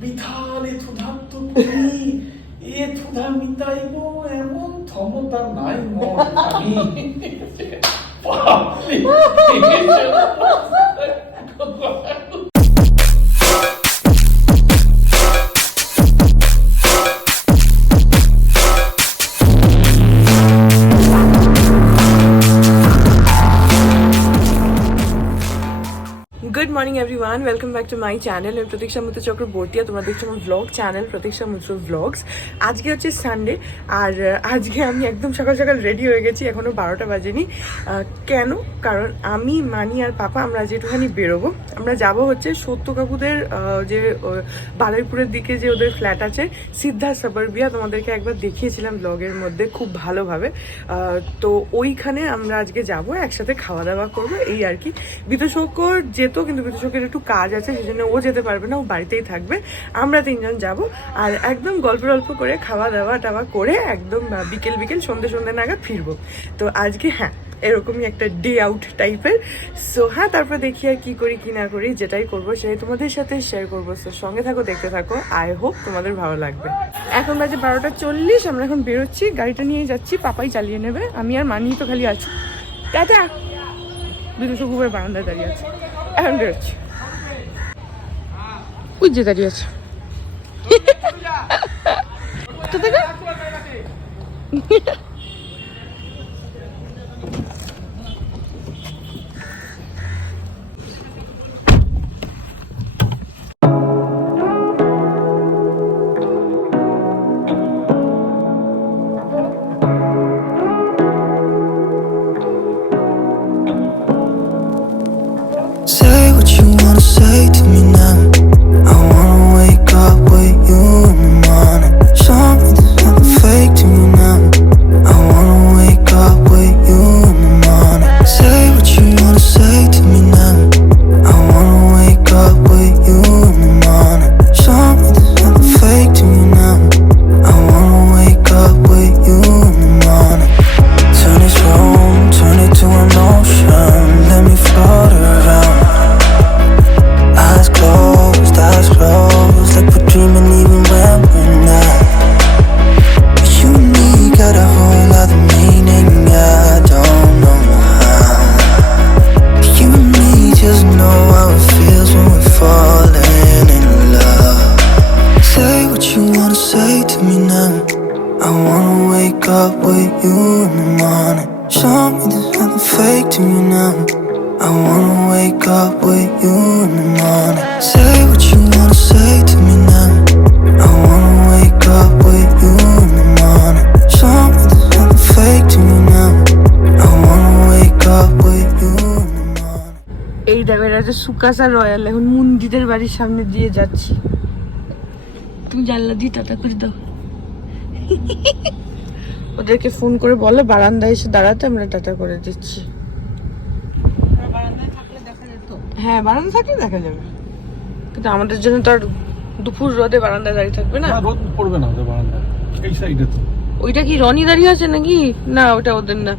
বিথালে ক্ষুধার্ত তুমি এ ক্ষুধা মিটাইব এমন ক্ষমতা নাই মোর আমি everyone welcome back to my channel আমি প্রতীক্ষা মিত্র চক্রবর্তীয়া তোমরা দেখছ আমার ব্লগ চ্যানেল প্রতীক্ষা মিত্র ব্লগস আজকে হচ্ছে সানডে আর আজকে আমি একদম সকাল সকাল রেডি হয়ে গেছি এখনও বারোটা বাজেনি। কেন? কারণ আমি মানি আর পাপা আমরা আজ একটুখানি বেরোবো। আমরা যাব হচ্ছে সত্য কাকুদের যে আহ, বারুইপুরের দিকে যে ওদের ফ্ল্যাট আছে সিদ্ধার্থ সাবারবিয়া তোমাদেরকে একবার দেখিয়েছিলাম ব্লগের মধ্যে খুব ভালোভাবে। তো ওইখানে আমরা আজকে যাব একসাথে খাওয়া দাওয়া করব এই আর কি। বিতশঙ্কর যেত কিন্তু বিতশঙ্করের একটু কাজ আছে, সেজন্য ও যেতে পারবে না, ও বাড়িতেই থাকবে। আমরা তিনজন যাব, আর একদম গল্প গল্প করে, খাওয়া দাওয়া টাওয়া করে একদম বিকেল বিকেল সন্ধে সন্ধে নাগাদ ফিরবো। তো আজকে হ্যাঁ এরকমই একটা ডে আউট টাইপের সো হ্যাঁ তারপর দেখি আর কি করি, কি না করি, যেটাই করব সেটাই তোমাদের সাথে শেয়ার করব। সো সঙ্গে থাকো, দেখতে থাকো। আই হোপ তোমাদের ভালো লাগবে। এখন বাজে বারোটা চল্লিশ, আমরা এখন বেরোচ্ছি, গাড়িটা নিয়ে যাচ্ছি, পাপাই চালিয়ে নেবে, আমি আর মানিয়ে তো খালি আছি। টাটা! বিদুষ বারান্দায় দাঁড়িয়ে আছে। এখন বেরোচ্ছি। যে দাঁড়িয়ে আছে তো দেখো। এই দেখো এটা হচ্ছে সুকাসা রয়্যাল। এখন মন্দিরের বাড়ির সামনে দিয়ে যাচ্ছি। তুমি জানলা দিয়ে টাটা করে দাও। ওদেরকে ফোন করে বলো বারান্দায় এসে দাঁড়াতে আমরা টাটা করে দিচ্ছি। হ্যাঁ বারান্দা থাকলে দেখা যাবে। কিন্তু আমাদের জন্য তো আর দুপুর রোদে বারান্দায় দাঁড়িয়ে থাকবে না। রোদ পড়বে না ওদের বারান্দায়। এই সাইডে তো। ওইটা কি রনি দাঁড়িয়ে আছে নাকি? না ওটা ওদের না।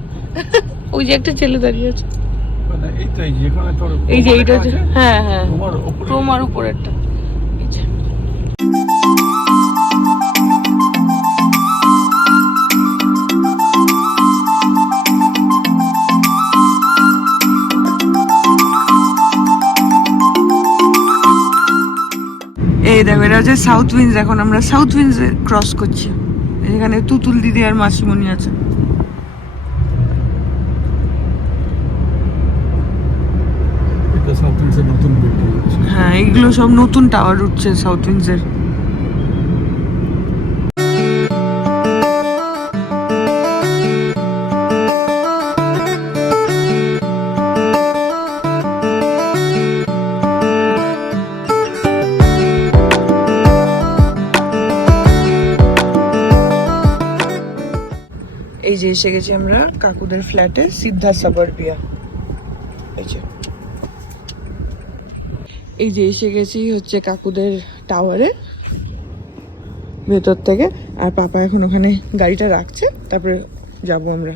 ওই যে একটা ছেলে দাঁড়িয়ে আছে। মানে এই যে তোর এই যে এইটা হ্যাঁ হ্যাঁ। তোমার ওপরে ক্রোমার উপরেরটা। এই দেখো এটা হচ্ছে সাউথ উইন্স এখন আমরা সাউথ উইন্স ক্রস করছি। এখানে তুতুল দিদি আর মাসিমণি আছে এটা সাউথ ইন্ডিয়ার নতুন বিল্ডিং হচ্ছে হ্যাঁ এগুলো সব নতুন টাওয়ার উঠছে সাউথ উইন্সের এই যে এসে গেছি আমরা কাকুদের ফ্ল্যাটে সিদ্ধার্থ সাবারবিয়া এই যে। এই যে এসে গেছি হচ্ছে কাকুদের টাওয়ারে ভেতর থেকে। আর পাপা এখন ওখানে গাড়িটা রাখছে তারপরে যাব আমরা।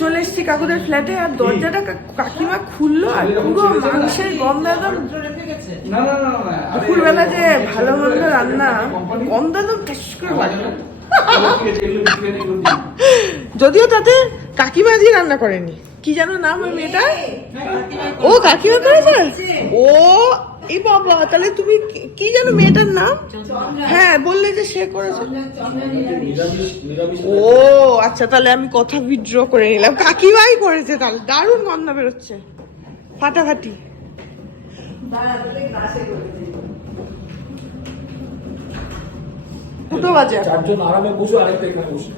চলে এসেছি কাকুদের ফ্ল্যাটে আর দরজাটা কাকিমা খুললো আর পুরো মাংসের গন্ধ একদম দুপুরবেলা যে ভালো মন্দ রান্না গন্ধ একদম করে লাগল। যদিও তাতে কাকিমা দিয়ে রান্না করেনি। কি যেন নাম ওই মেয়েটা ও কাকিমা করেছে? ও এই বাবা তাহলে তুমি কি- যেন মেয়েটার নাম? হ্যাঁ বললে যে সে করেছে। ও আচ্ছা তাহলে আমি কথা উইথড্র করে নিলাম। কাকিমাই করেছে তাহলে দারুণ গন্ধ বেরোচ্ছে। ফাটাফাটি। দুটো বাজে? চারজন আরামে বসে আরেকটা এখানে বসে।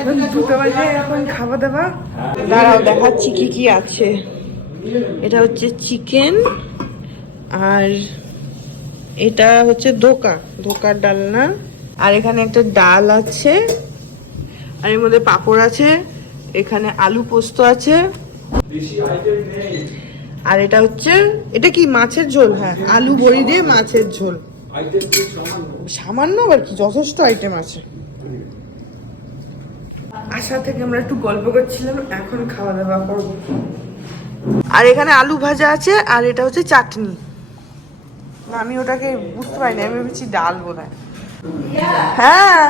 এখন দুটো বাজে, এখন খাওয়া দাওয়া। দাঁড়াও, দেখাচ্ছি কি কি আছে। এটা হচ্ছে চিকেন, আর এটা হচ্ছে ধোকা, ধোকার ডালনা। আর এখানে একটা ডাল আছে, আর এর মধ্যে পাঁপড় আছে, এখানে আলু পোস্ত আছে। আর এটা হচ্ছে, এটা কি মাছের ঝোল? হ্যাঁ আলু বড়ি দিয়ে মাছের ঝোল। সামান্য আবার কি, যথেষ্ট আইটেম আছে। আশা থেকে আমরা একটু গল্প করছিলাম, এখন খাওয়া দাওয়া করব। আর এখানে আলু ভাজা আছে, আর এটা হচ্ছে চাটনি। আমি ওটাকে বুঝতে পারিনি, আমি ভেবেছি ডাল বোধ হ্যাঁ।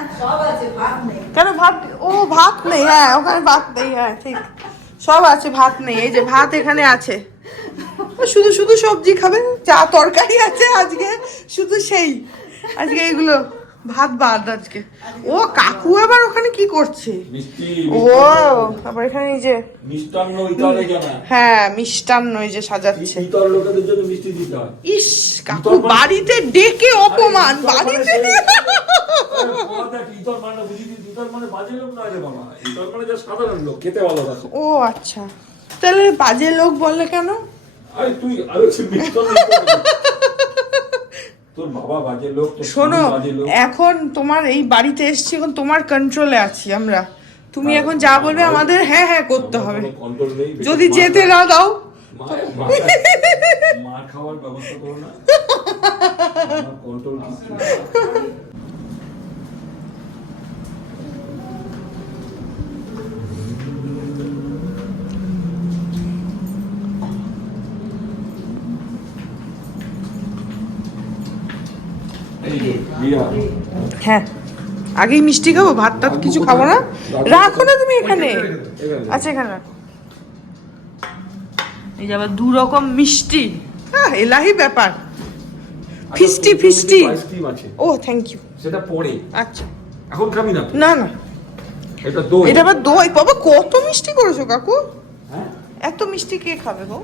কেন ভাত, ও ভাত নেই হ্যাঁ ওখানে ভাত নেই হ্যাঁ ঠিক। সব আছে, ভাত নেই, এই যে ভাত এখানে আছে। শুধু শুধু সবজি খাবে, চা তরকারি আছে আজকে, শুধু সেই। আজকে এগুলো। ভাত বাদ আজকে। ও কাকু আবার ওখানে কি করছে? ও আবার এখানে এই যে হ্যাঁ মিষ্টান্ন এই যে সাজাচ্ছে। ইস কাকু বাড়িতে ডেকে অপমান বাড়িতে মানে মানে মানে ও আচ্ছা। তাহলে বাজে লোক বললে কেন? তুই তোর বাবা বাজে লোক শোনো এখন তোমার এই বাড়িতে এসছি এখন তোমার কন্ট্রোলে আছি আমরা। তুমি এখন যা বলবে আমাদের হ্যাঁ হ্যাঁ করতে হবে। যদি যেতে না দাও মার খাওয়ার ব্যবস্থা করো না। কন্ট্রোল কিছু নেই। এই যে, রিয়া, হ্যাঁ আগেই মিষ্টি খাব ভাত টাত কিছু খাব না। রাখো না তুমি এখানে। আচ্ছা এখানে রাখো। এই যে আবার দু রকম মিষ্টি। হ্যাঁ এলাহি ব্যাপার। ফিস্টি ফিস্টি। ও থ্যাংক ইউ সেটা পরে। আচ্ছা। এখন খাবি না না না। এটা দই। এটা আবার দই। বাবা কত মিষ্টি করেছ কাকু? হ্যাঁ? এত মিষ্টি কে খাবে গো?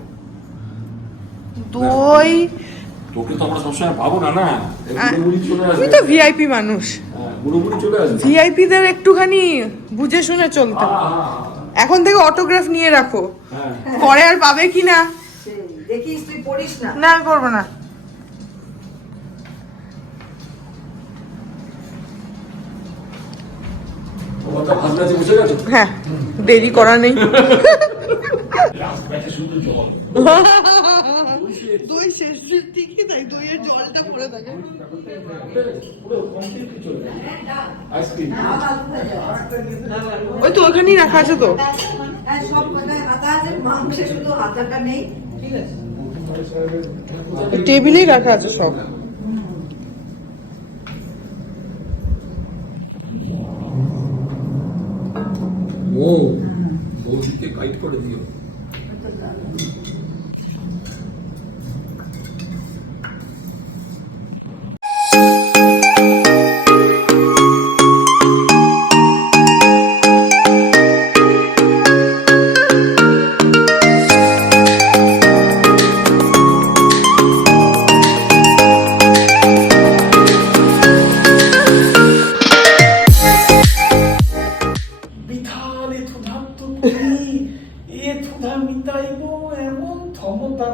দই তোকে তো আমরা সবসময় পাবো না না? তুমি তো ভিআইপি মানুষ। হ্যাঁ, বুড়ো বুড়ি চলে আসবে। ভিআইপি দের একটুখানি বুঝে শুনে চলতে হ্যাঁ। হ্যাঁ, এখন থেকে অটোগ্রাফ নিয়ে রাখো। হ্যাঁ। পরে আর পাবে কি না? দেখিস তুই পড়িস না। না আমি করব না। হ্যাঁ দেরি করা নেই। দই শেষের দিকে তাই দইয়ের জলটা পড়ে থাকে। পুরো কমপ্লিট চলে যাবে আইসক্রিম। ওই তো ওখানেই রাখা আছে তো। হ্যাঁ সব আছে? মাংসে শুধু হাতাটা নেই। টেবিলেই রাখা আছে সব। ও বৌদিকে গাইড করে দিও।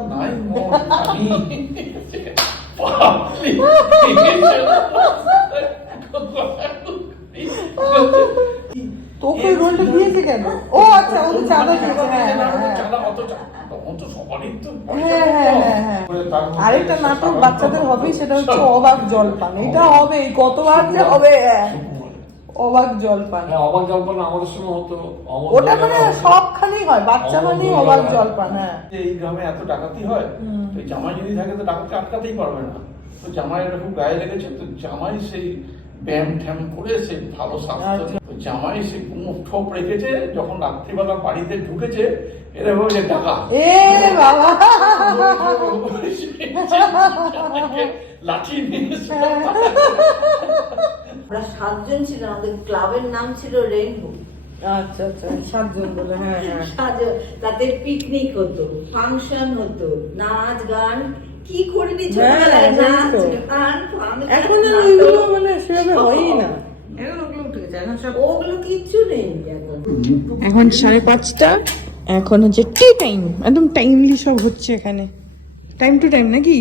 ক্ষমতা নাই তোকে রোলটা দিয়েছে কেন ও আচ্ছা ও চাঁদা দিয়েছে হ্যাঁ হ্যাঁ, হ্যাঁ। আরেকটা নাটক বাচ্চাদের হবেই সেটা হচ্ছে অবাক জলপান এটা হবে কতবার যে হবে। অবাক জলপান হ্যাঁ অবাক জলপান আমাদের সময় হতো ওটা মানে। সবখানেই হয় বাচ্চা মানেই অবাক জলপান হ্যাঁ। এই গ্রামে এত ডাকাতি হয় তো জামাই যদি থাকে তো ডাকাতি আটকাতেই পারবে না। তো জামাই এটা খুব গায়ে লেগেছে তো জামাই সেই ব্যায়াম ঠ্যাম করে সে ভালো স্বাস্থ্য আচ্ছা। তো জামাই সে মুখ ঠোপ রেখেছে যখন রাত্রিবেলা বাড়িতে ঢুকেছে এরা ভাবে ডাকা এ বাবা। লাঠি নিয়ে আমরা সাতজন ছিলাম আমাদের ক্লাবের নাম ছিল রেইনবো। আচ্ছা আচ্ছা সাতজন বলে হ্যাঁ হ্যাঁ। সাতজন তাতে পিকনিক হতো ফাংশন হতো নাচ গান কি করিনি ছোটবেলায় হ্যাঁ, নাচ গান এখন আর ওইগুলো মানে সেভাবে হয়ই না। এখন সাড়ে পাঁচটা এখন হচ্ছে টি টাইম একদম টাইমলি সব হচ্ছে এখানে। টাইম টু টাইম নাকি?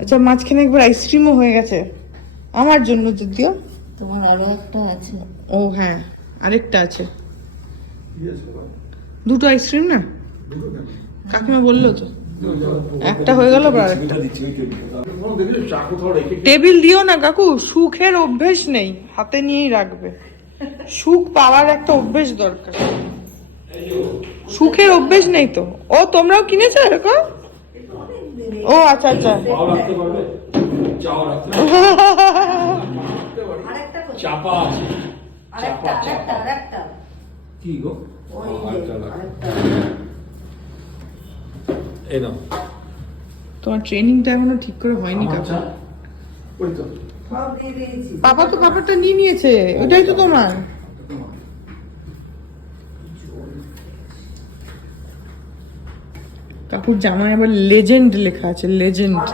আচ্ছা মাঝখানে একবার আইসক্রিমও হয়ে গেছে আমার জন্য যদিও। তোমার আরও একটা আছে। ও হ্যাঁ আরেকটা আছে। দুটো আইসক্রিম না? কাকিমা বলল তো। একটা হয়ে গেল টেবিল দিও না কাকু সুখের অভ্যেস নেই হাতে নিয়েই রাখবে। সুখ পাওয়ার একটা অভ্যেস দরকার। সুখের অভ্যেস নেই তো। ও তোমরাও কিনেছো এরকম? ও আচ্ছা আচ্ছা। চাপা আছে। কি গো? ওই এই নাও। তোমার ট্রেনিংটা এখনও ঠিক করে হয়নি কাকু। ওই তো। পাপা তো নিয়ে নিয়েছে ওটাই তো তোমার। কাকুর জামায় আবার লেজেন্ড লেখা আছে লেজেন্ড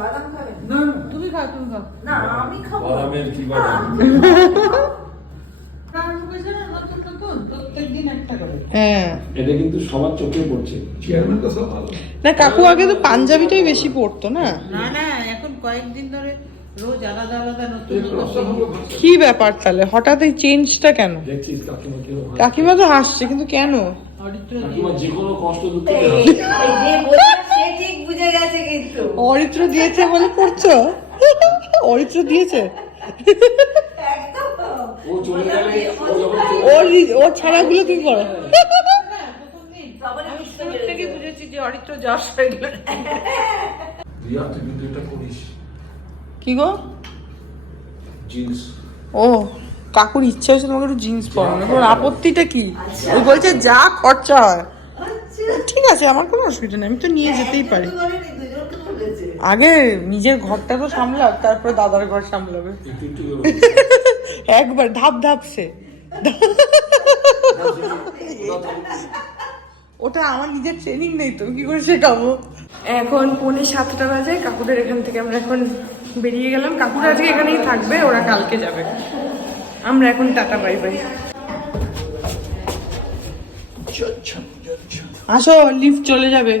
বাদাম না তুমি খাও তুমি খাও। না আমি খাব। বাদামের কি বাদাম? হ্যাঁ এটা কিন্তু সবার চোখে পড়ছে। চেয়ারম্যান তো সব ভালো। না কাকু আগে তো পাঞ্জাবিটাই বেশি পড়তো না? না না এখন কয়েকদিন ধরে রোজ আলাদা আলাদা নতুন নতুন। কি ব্যাপার তাহলে? হঠাৎ এই চেঞ্জটা কেন? কাকিমা তো হাসছে কিন্তু কেন? যে কোনো কষ্ট দুঃখ বোঝা গেছে কিন্তু। অরিত্র দিয়েছে বলে পড়ছো অরিত্র দিয়েছে? ও চলে গেলে ও যখন চলে- ওর ওর ছাড়াগুলো তুমি করো? থেকে বুঝেছি যে অরিত্র যশ হয়ে কি গো? জিন্স। ও কাকুর ইচ্ছা হয়েছে তোমাকে একটু জিন্স পরানো। তোমার আপত্তিটা কি? ও বলছে যা খরচা হয়। আচ্ছা ঠিক আছে আমার কোনো অসুবিধা নেই আমি তো নিয়ে যেতেই পারি। আগে নিজের ঘরটা তো সামলাক তারপরে দাদার ঘর সামলাবে। একবার ধাপ ধাপ সে ওটা আমার নিজের ট্রেনিং নেই তো কি করে শেখাবো? এখন পৌনে সাতটা বাজে কাকুদের এখান থেকে আমরা এখন বেরিয়ে গেলাম। কাকুরা আজকে এখানেই থাকবে ওরা কালকে যাবে। আমরা এখন টাটা বাই বাই। আসো লিফট চলে যাবে।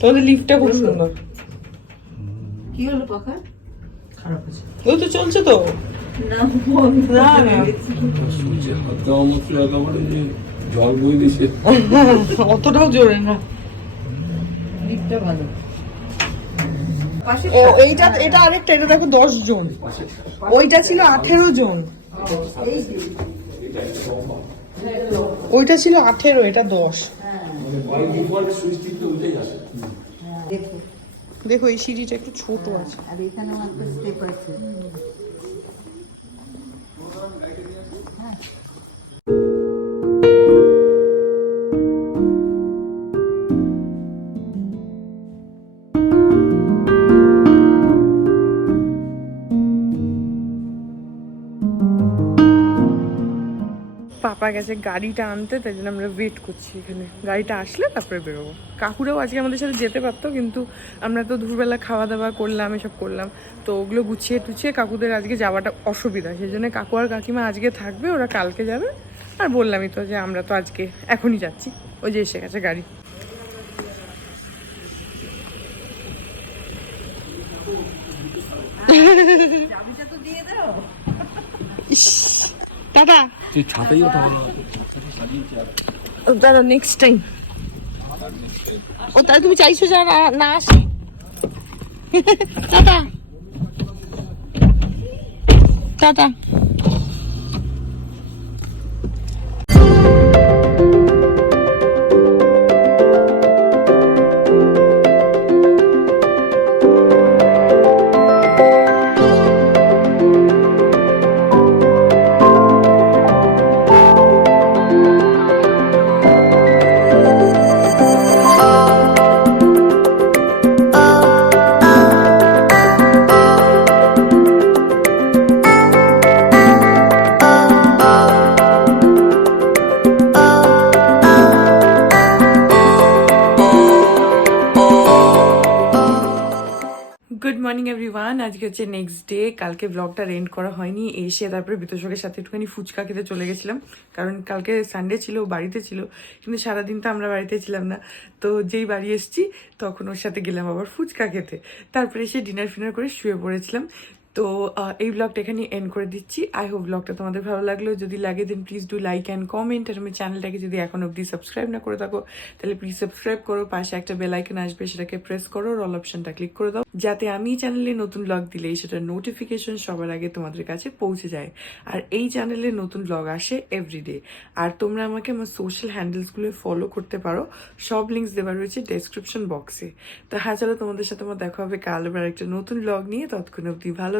তোদের লিফটটা খুব সুন্দর। কি হলো পাখা? ও তো চলছে তো। না জল বই দিছে অতটাও জোরে না। লিফটটা ভালো। ও এইটা এটা আরেকটা এটা দেখো দশ জন। ওইটা ছিল আঠেরো জন। এই ওইটা ছিল আঠেরো এটা দশ। দেখো দেখো এই সিঁড়িটা একটু ছোট আছে। আর এখানে স্টেপ আছে। পাপা গেছে গাড়িটা আনতে তাই জন্য আমরা ওয়েট করছি এখানে। গাড়িটা আসলে তারপরে বেরোবো। কাকুরাও আজকে আমাদের সাথে যেতে পারতো কিন্তু আমরা তো দুপুরবেলা খাওয়া দাওয়া করলাম এসব করলাম। তো ওগুলো গুছিয়ে টুছিয়ে কাকুদের আজকে যাওয়াটা অসুবিধা সেই জন্য কাকু আর কাকিমা আজকে থাকবে ওরা কালকে যাবে। আর বললামই তো যে আমরা তো আজকে এখনই যাচ্ছি। ওই যে এসে গেছে গাড়ি। চাবিটা ইস, টাটা ওঠা। দাঁড়ো নেক্সট টাইম ও তাহলে তুমি চাইছো যা না আসি? টাটা। টাটা। হচ্ছে নেক্সট ডে কালকে ব্লগটা রেন্ট করা হয়নি, এসে তারপরে বিতোষকের সাথে একটুখানি ফুচকা খেতে চলে গেছিলাম। কারণ কালকে সানডে ছিল বাড়িতে ছিল, কিন্তু সারাদিন তো আমরা বাড়িতে ছিলাম না। তো যেই বাড়ি এসেছি, তখন ওর সাথে গেলাম আবার ফুচকা খেতে। তারপরে এসে ডিনার ফিনার করে শুয়ে পড়েছিলাম। তো এই ব্লগটা এখানে এন্ড করে দিচ্ছি। আই হোপ ব্লগটা তোমাদের ভালো লাগল। যদি লাগে then please do like and comment আর আমার চ্যানেলটাকে যদি এখন অবধি সাবস্ক্রাইব না করে থাকো, তাহলে প্লিজ সাবস্ক্রাইব করো। পাশে একটা বেল আসবে, সেটাকে প্রেস করো অল অপশনটা ক্লিক করে দাও। যাতে আমি চ্যানেলে নতুন ব্লগ দিলে সেটা নোটিফিকেশন সবার আগে তোমাদের কাছে পৌঁছে যায়। আর এই চ্যানেলে নতুন ব্লগ আসে এভরিডে আর তোমরা আমাকে আমার সোশ্যাল হ্যান্ডেলসগুলো ফলো করতে পারো। সব লিঙ্কস দেওয়া রয়েছে ডেসক্রিপশন বক্সে তো হ্যাঁ চলো তোমাদের সাথে আমার দেখা হবে। কাল আবার একটা নতুন ব্লগ নিয়ে। ততক্ষণ অবধি ভালো